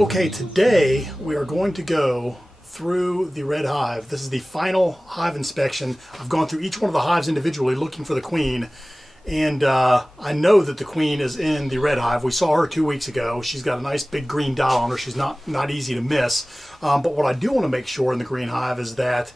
Okay, today we are going to go through the red hive. This is the final hive inspection. I've gone through each one of the hives individually looking for the queen, and I know that the queen is in the red hive. We saw her 2 weeks ago. She's got a nice big green dot on her. She's not easy to miss. But what I do want to make sure in the green hive is that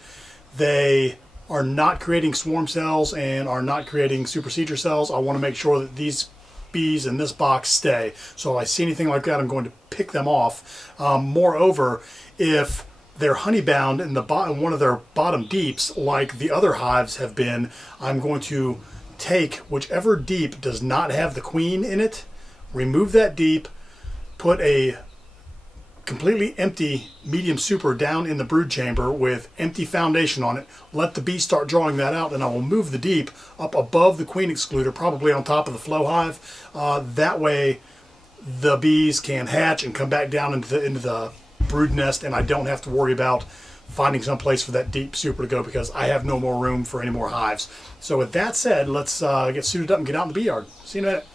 they are not creating swarm cells and are not creating supersedure cells. I want to make sure that these bees in this box stay. So if I see anything like that, I'm going to pick them off. Moreover, if they're honey bound in the bottom, one of their bottom deeps, like the other hives have been, I'm going to take whichever deep does not have the queen in it, remove that deep, put a completely empty medium super down in the brood chamber with empty foundation on it, let the bees start drawing that out, and I will move the deep up above the queen excluder, probably on top of the flow hive. That way the bees can hatch and come back down into the brood nest, and I don't have to worry about finding some place for that deep super to go because I have no more room for any more hives. So with that said, let's get suited up and get out in the bee yard. See you in a minute.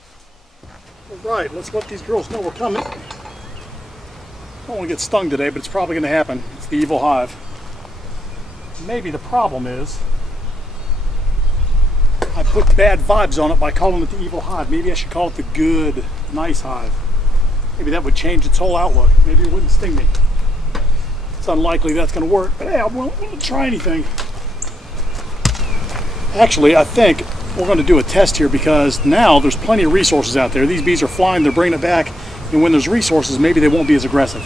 All right, let's let these girls know we're coming. I don't want to get stung today, but it's probably going to happen. It's the evil hive. Maybe the problem is I put bad vibes on it by calling it the evil hive. Maybe I should call it the good, nice hive. Maybe that would change its whole outlook. Maybe it wouldn't sting me. It's unlikely that's going to work, but hey, I'm willing to try anything. Actually, I think we're going to do a test here because now there's plenty of resources out there. These bees are flying, they're bringing it back, and when there's resources, maybe they won't be as aggressive.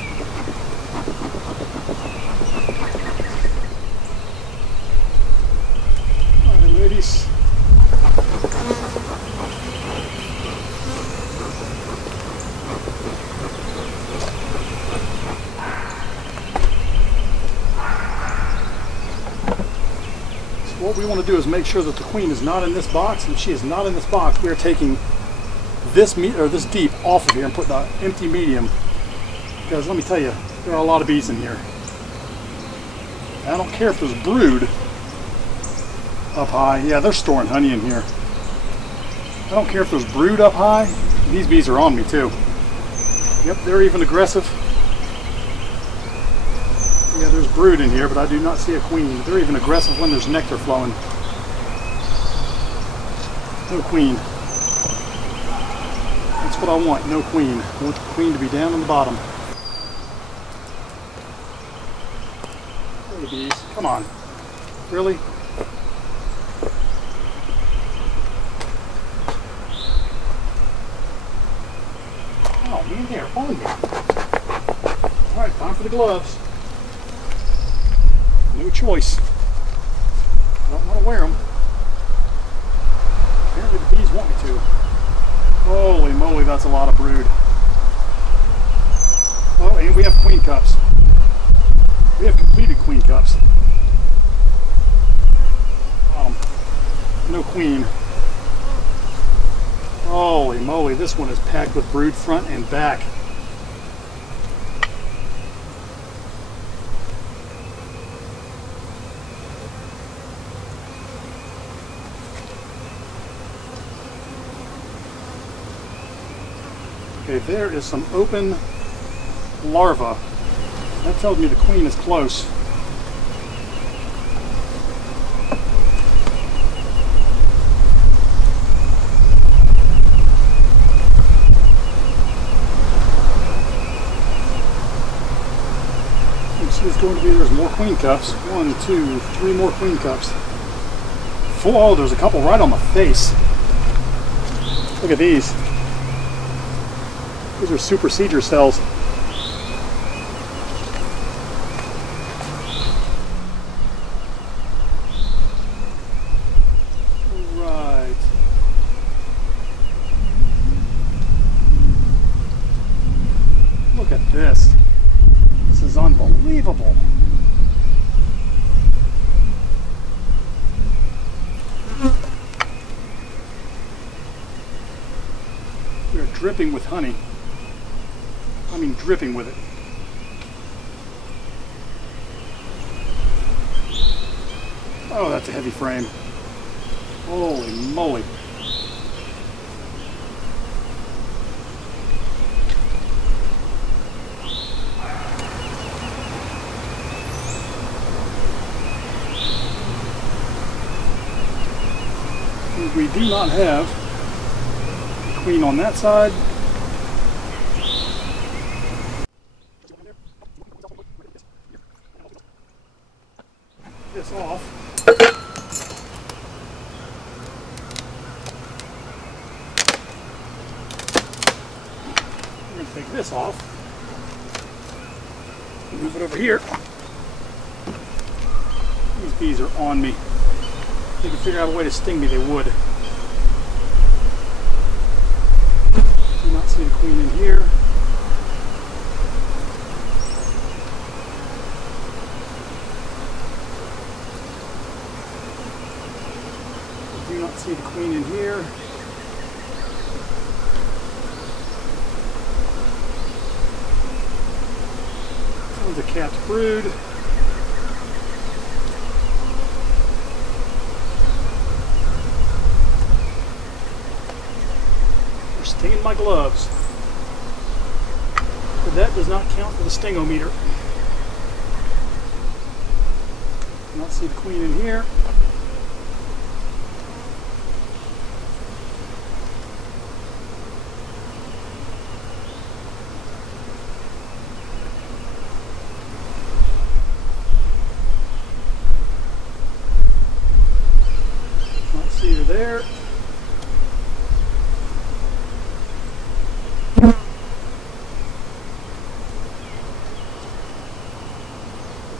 All right, ladies. What we want to do is make sure that the queen is not in this box, and if she is not in this box, we are taking this deep off of here and putting an empty medium, because let me tell you, there are a lot of bees in here. I don't care if there's brood up high. Yeah, they're storing honey in here. I don't care if there's brood up high. These bees are on me too. Yep, they're even aggressive. Yeah, there's brood in here, but I do not see a queen. They're even aggressive when there's nectar flowing. No queen. That's what I want, no queen. I want the queen to be down on the bottom. Hey bees, come on. Really? Oh man, they're on me. Alright, time for the gloves. No choice. I don't want to wear them. Apparently the bees want me to. Holy moly, that's a lot of brood. Oh, and we have queen cups. We have completed queen cups. No queen. Holy moly, this one is packed with brood front and back. Okay, there is some open larva. That tells me the queen is close. It's going to be, there's more queen cups. 1, 2, 3 more queen cups. Oh, there's a couple right on my face. Look at these. These are supersedure cells. Right. Look at this. This is unbelievable. We are dripping with honey. I mean, dripping with it. Oh, that's a heavy frame. Holy moly. We do not have a queen on that side. This off. We're going to take this off. Move it over here. These bees are on me. If they could figure out a way to sting me, they would. Do not see the queen in here. Do not see the queen in here. Sounds a cat's brood. They're stinging my gloves. But that does not count for the stingometer. Do not see the queen in here. See her there.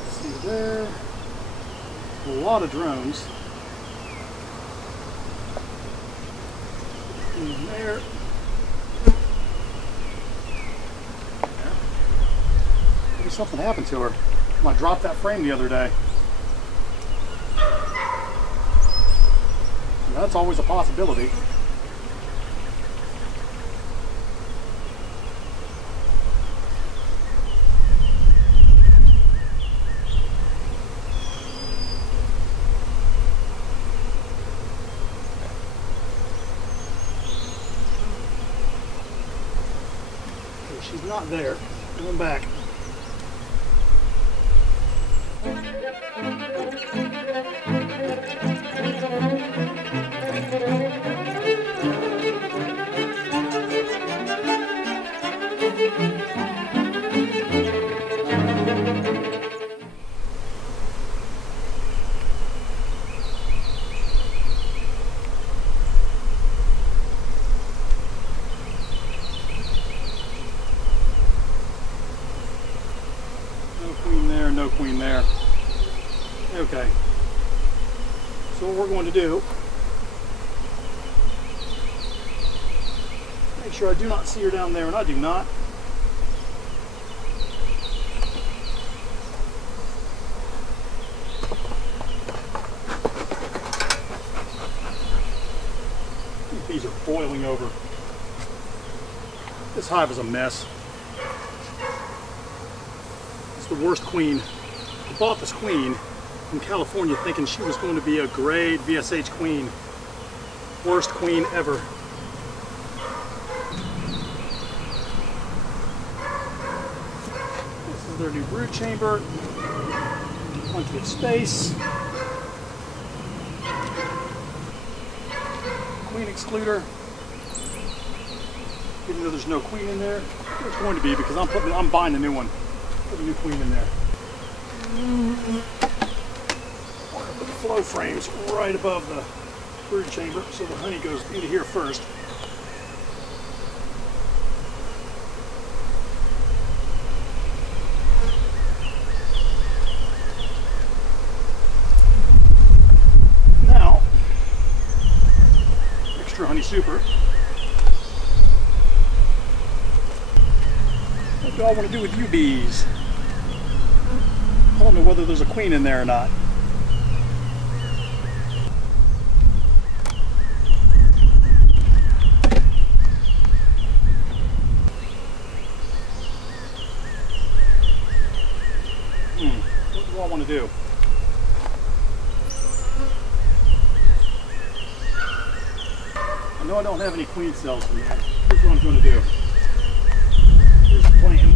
See her there. A lot of drones. In there. Maybe something happened to her. I dropped that frame the other day. That's always a possibility. Okay, she's not there. Going back. No queen there. Okay. So what we're going to do, make sure I do not see her down there, and I do not. These bees are boiling over. This hive is a mess. The worst queen. I bought this queen from California thinking she was going to be a great VSH queen. Worst queen ever. This is their new brood chamber. Plenty of space. Queen excluder. Even though there's no queen in there, there's going to be because I'm buying a new one. Put a new queen in there. Put the flow frames right above the brood chamber so the honey goes into here first. Now, extra honey super. What do I want to do with you bees? I don't know whether there's a queen in there or not. What do I want to do? I know I don't have any queen cells in yet. Here's what I'm going to do. Here's the plan.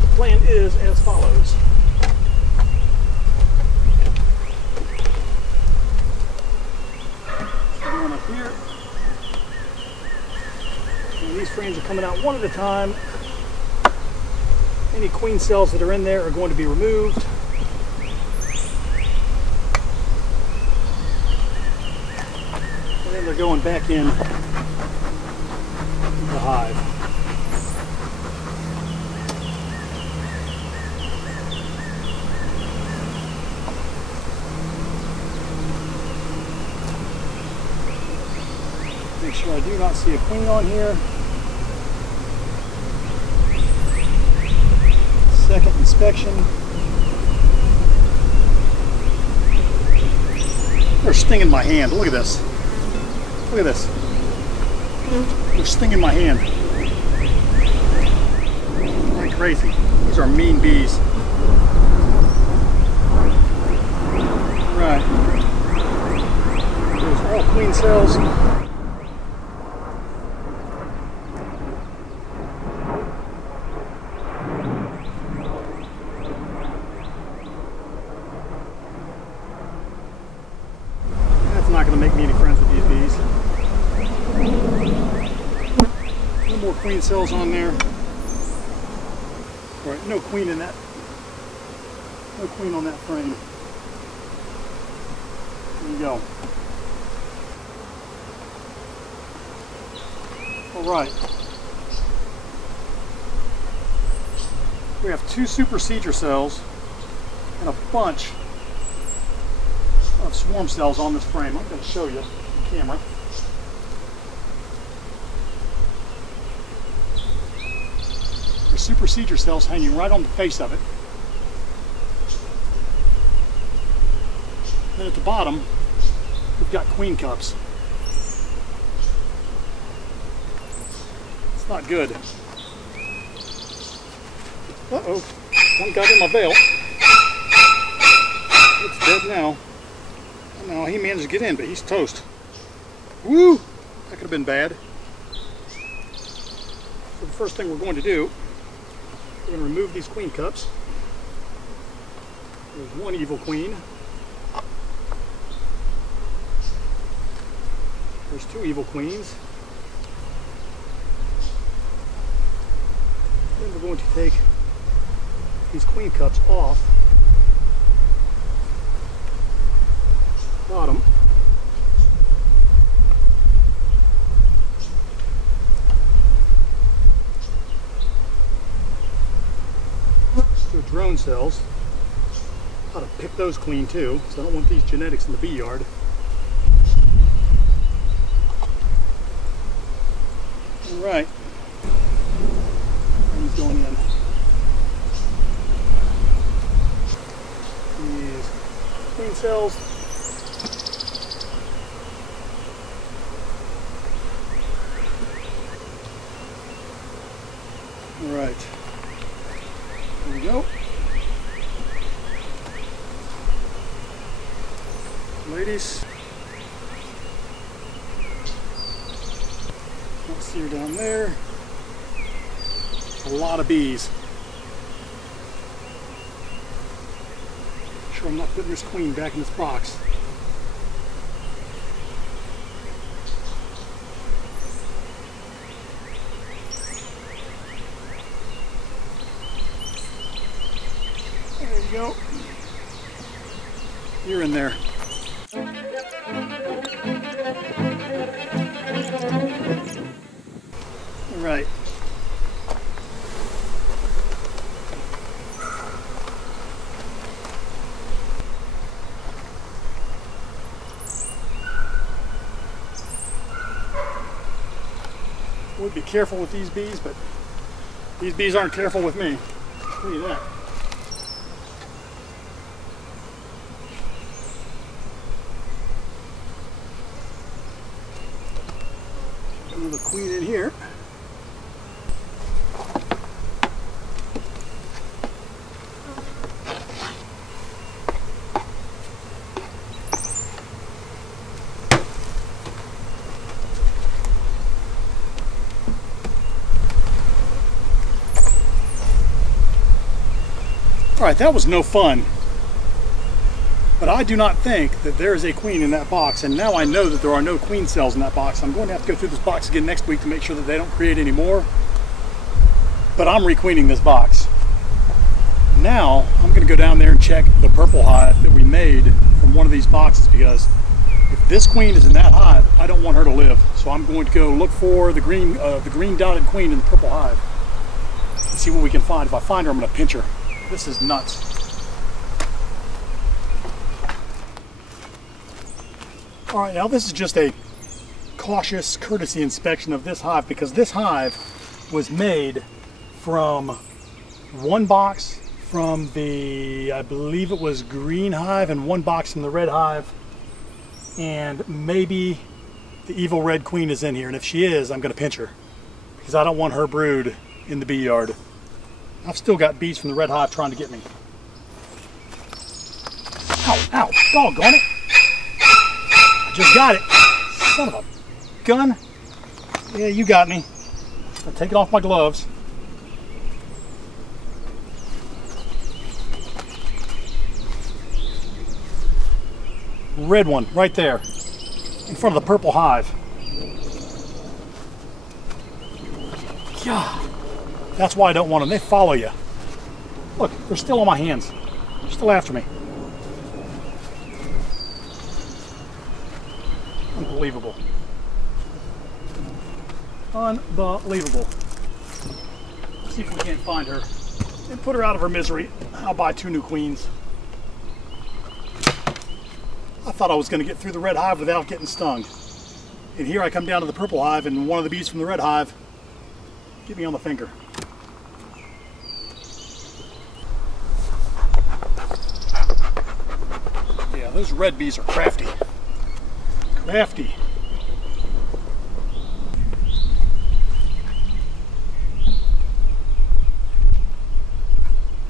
The plan is as follows. frames are coming out one at a time. Any queen cells that are in there are going to be removed. And then they're going back in the hive. Make sure I do not see a queen on here. Second inspection. They're stinging my hand. Look at this. Look at this. They're stinging my hand. Like crazy. These are mean bees. Right. There's all queen cells. Not going to make me any friends with these bees. No more queen cells on there. All right, no queen in that. No queen on that frame. There you go. All right. We have 2 supersedure cells and a bunch of swarm cells on this frame. I'm going to show you the camera. There's supersedure cells hanging right on the face of it. Then at the bottom, we've got queen cups. It's not good. Uh-oh, one got in my veil. It's dead now. No, he managed to get in, but he's toast. Woo! That could have been bad. So the first thing we're going to do, we're going to remove these queen cups. There's one evil queen. There's 2 evil queens. Then we're going to take these queen cups off bottom. So drone cells. How to pick those clean too, so I don't want these genetics in the bee yard. All right, and he's going in. These queen cells. All right, there we go. Ladies, don't see her down there. A lot of bees. Sure, I'm not putting this queen back in this box. There you go. You're in there. All right. Would be careful with these bees, but these bees aren't careful with me. I'll tell you that. Another queen in here. All right, that was no fun. But I do not think that there is a queen in that box, and now I know that there are no queen cells in that box. I'm going to have to go through this box again next week to make sure that they don't create any more. But I'm requeening this box. Now I'm going to go down there and check the purple hive that we made from one of these boxes, because if this queen is in that hive, I don't want her to live. So I'm going to go look for the green dotted queen in the purple hive and see what we can find. If I find her, I'm going to pinch her. This is nuts. All right, now this is just a cautious courtesy inspection of this hive, because this hive was made from one box from the, I believe it was green hive, and one box from the red hive, and maybe the evil red queen is in here, and if she is, I'm going to pinch her because I don't want her brood in the bee yard. I've still got bees from the red hive trying to get me. Ow, ow, doggone it. Just got it. Son of a gun. Yeah, you got me. I'm taking off my gloves. Red one right there in front of the purple hive. Yeah, that's why I don't want them. They follow you. Look, they're still on my hands. They're still after me. Unbelievable. Unbelievable. Let's see if we can't find her and put her out of her misery. I'll buy 2 new queens. I thought I was going to get through the red hive without getting stung. And here I come down to the purple hive, and one of the bees from the red hive get me on the finger. Yeah, those red bees are crafty. Crafty.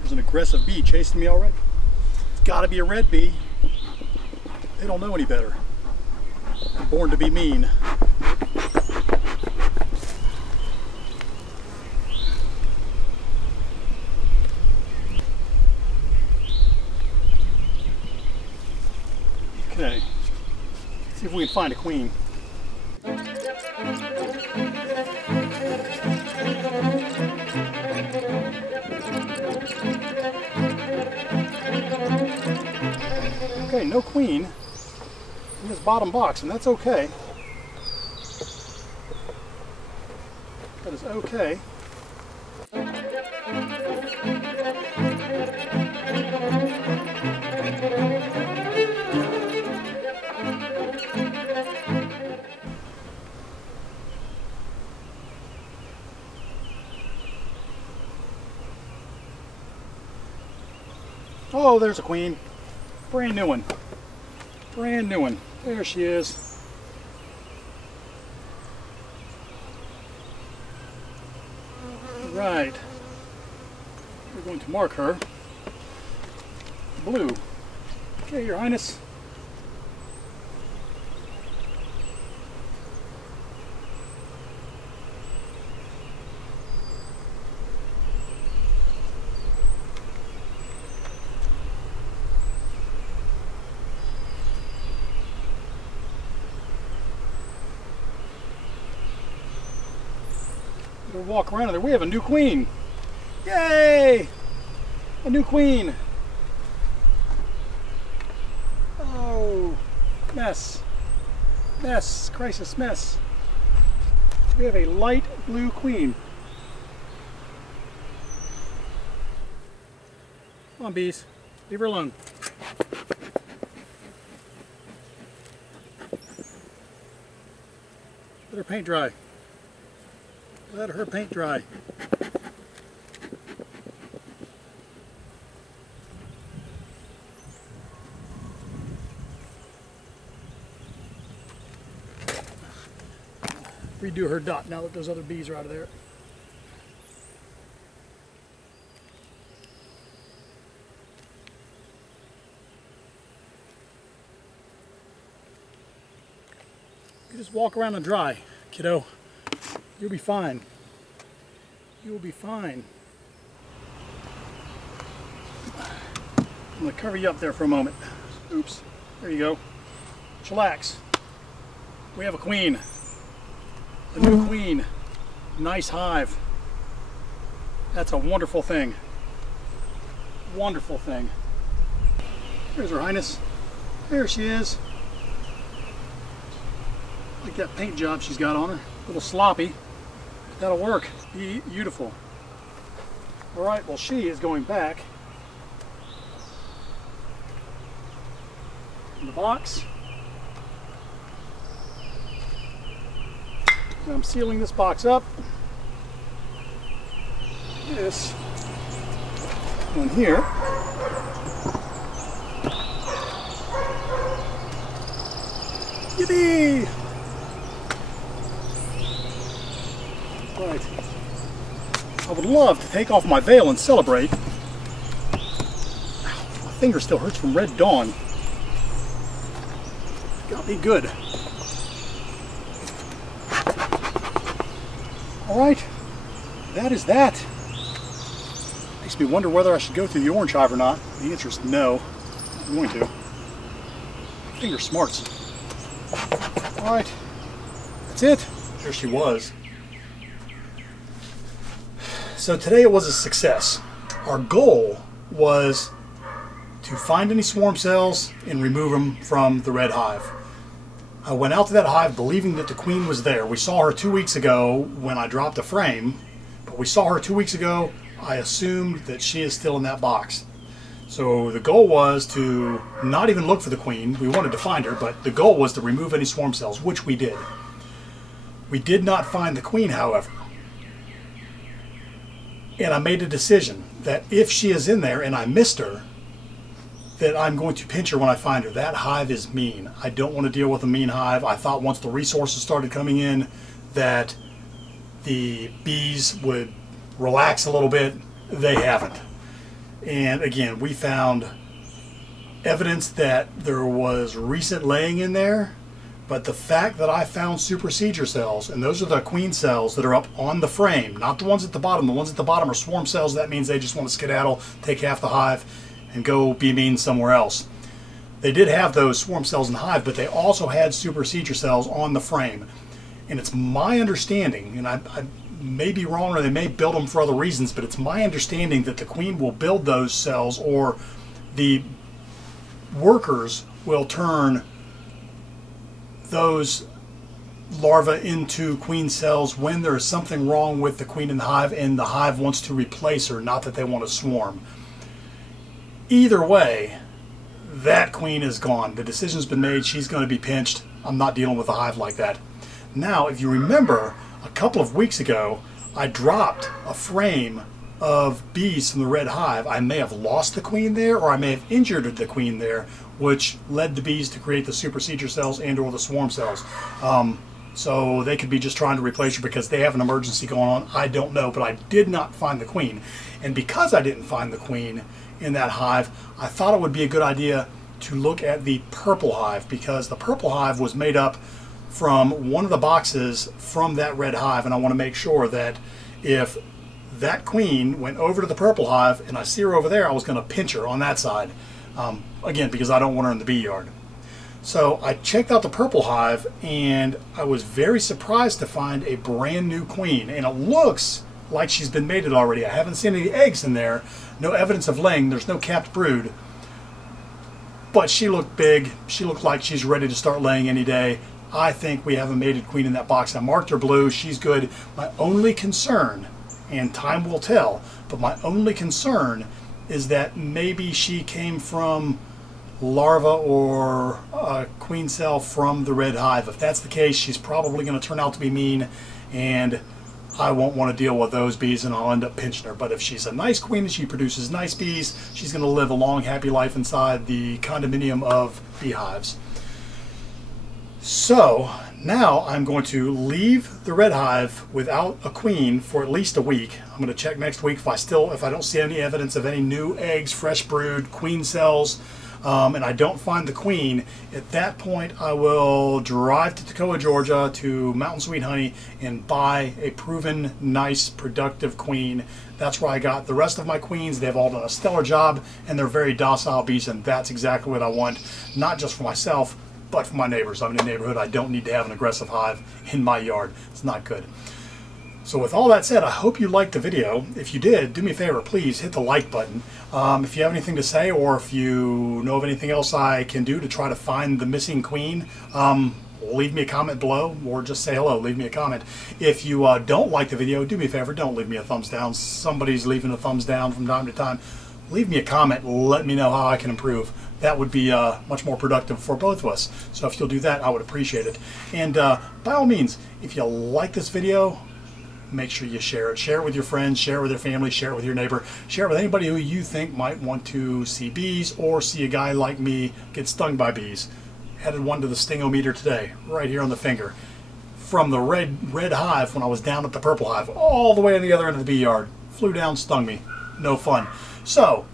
There's an aggressive bee chasing me already. It's got to be a red bee. They don't know any better. They're born to be mean. Okay, let's see if we can find a queen. Okay, no queen in this bottom box, and that's okay. That is okay. Oh, there's a queen. Brand new one. Brand new one. There she is. Right. We're going to mark her blue. Okay, Your Highness. We'll walk around there. We have a new queen. Yay! A new queen. Oh, mess. Mess. Crisis mess. We have a light blue queen. Come on, bees. Leave her alone. Let her paint dry. Let her paint dry. Redo her dot now that those other bees are out of there. You just walk around and dry, kiddo. You'll be fine. You'll be fine. I'm going to cover you up there for a moment. Oops, there you go. Chillax. We have a queen. A new queen. Nice hive. That's a wonderful thing. Wonderful thing. There's Her Highness. There she is. Like that paint job she's got on her. A little sloppy. That'll work. Beautiful. Alright, well she is going back in the box. And I'm sealing this box up. This one here. Yippee! Right. I would love to take off my veil and celebrate. Ow, my finger still hurts from Red Dawn. Got me good. Alright, that is that. Makes me wonder whether I should go through the orange hive or not. The answer is no. I'm going to. Finger smarts. Alright, that's it. There she was. So today it was a success. Our goal was to find any swarm cells and remove them from the red hive. I went out to that hive believing that the queen was there. We saw her 2 weeks ago when I dropped a frame, but we saw her 2 weeks ago. I assumed that she is still in that box. So the goal was to not even look for the queen. We wanted to find her, but the goal was to remove any swarm cells, which we did. We did not find the queen, however. And I made a decision that if she is in there and I missed her, that I'm going to pinch her when I find her. That hive is mean. I don't want to deal with a mean hive. I thought once the resources started coming in that the bees would relax a little bit. They haven't. And again, we found evidence that there was recent laying in there, but the fact that I found supersedure cells, and those are the queen cells that are up on the frame, not the ones at the bottom. The ones at the bottom are swarm cells. That means they just want to skedaddle, take half the hive, and go be mean somewhere else. They did have those swarm cells in the hive, but they also had supersedure cells on the frame. And it's my understanding, and I may be wrong, or they may build them for other reasons, but it's my understanding that the queen will build those cells, or the workers will turn those larvae into queen cells when there's something wrong with the queen in the hive and the hive wants to replace her, not that they want to swarm. Either way, that queen is gone. The decision's been made. She's going to be pinched. I'm not dealing with a hive like that. Now, if you remember, a couple of weeks ago, I dropped a frame of bees from the red hive. I may have lost the queen there, or I may have injured the queen there, which led the bees to create the supersedure cells and or the swarm cells. So they could be just trying to replace her because they have an emergency going on. I don't know, but I did not find the queen. And because I didn't find the queen in that hive, I thought it would be a good idea to look at the purple hive, because the purple hive was made up from one of the boxes from that red hive, and I want to make sure that if that queen went over to the purple hive and I see her over there, I was going to pinch her on that side. Again, because I don't want her in the bee yard. So I checked out the purple hive and I was very surprised to find a brand new queen, and it looks like she's been mated already. I haven't seen any eggs in there, no evidence of laying, there's no capped brood, but she looked big. She looked like she's ready to start laying any day. I think we have a mated queen in that box. I marked her blue. She's good. My only concern, and time will tell, but my only concern is that maybe she came from larva or a queen cell from the red hive. If that's the case, she's probably going to turn out to be mean, and I won't want to deal with those bees, and I'll end up pinching her. But if she's a nice queen and she produces nice bees, she's going to live a long, happy life inside the condominium of beehives. So now I'm going to leave the red hive without a queen for at least a week. I'm going to check next week if I don't see any evidence of any new eggs, fresh brood, queen cells. and I don't find the queen, at that point I will drive to Toccoa, Georgia to Mountain Sweet Honey and buy a proven, nice, productive queen. That's where I got the rest of my queens. They've all done a stellar job, and they're very docile bees, and that's exactly what I want, not just for myself, but for my neighbors. I'm in a neighborhood. I don't need to have an aggressive hive in my yard. It's not good. So with all that said, I hope you liked the video. If you did, do me a favor, please hit the like button. If you have anything to say, or if you know of anything else I can do to try to find the missing queen, leave me a comment below, or just say hello, leave me a comment. If you don't like the video, do me a favor, don't leave me a thumbs down. Somebody's leaving a thumbs down from time to time. Leave me a comment, let me know how I can improve. That would be much more productive for both of us. So if you'll do that, I would appreciate it. And by all means, if you like this video, make sure you share it. Share it with your friends, share it with your family, share it with your neighbor, share it with anybody who you think might want to see bees or see a guy like me get stung by bees. Headed one to the stingometer today, right here on the finger. From the red hive when I was down at the purple hive, all the way on the other end of the bee yard. Flew down, stung me. No fun. So,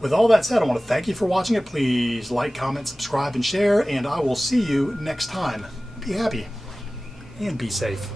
with all that said, I want to thank you for watching it. Please like, comment, subscribe, and share, and I will see you next time. Be happy and be safe.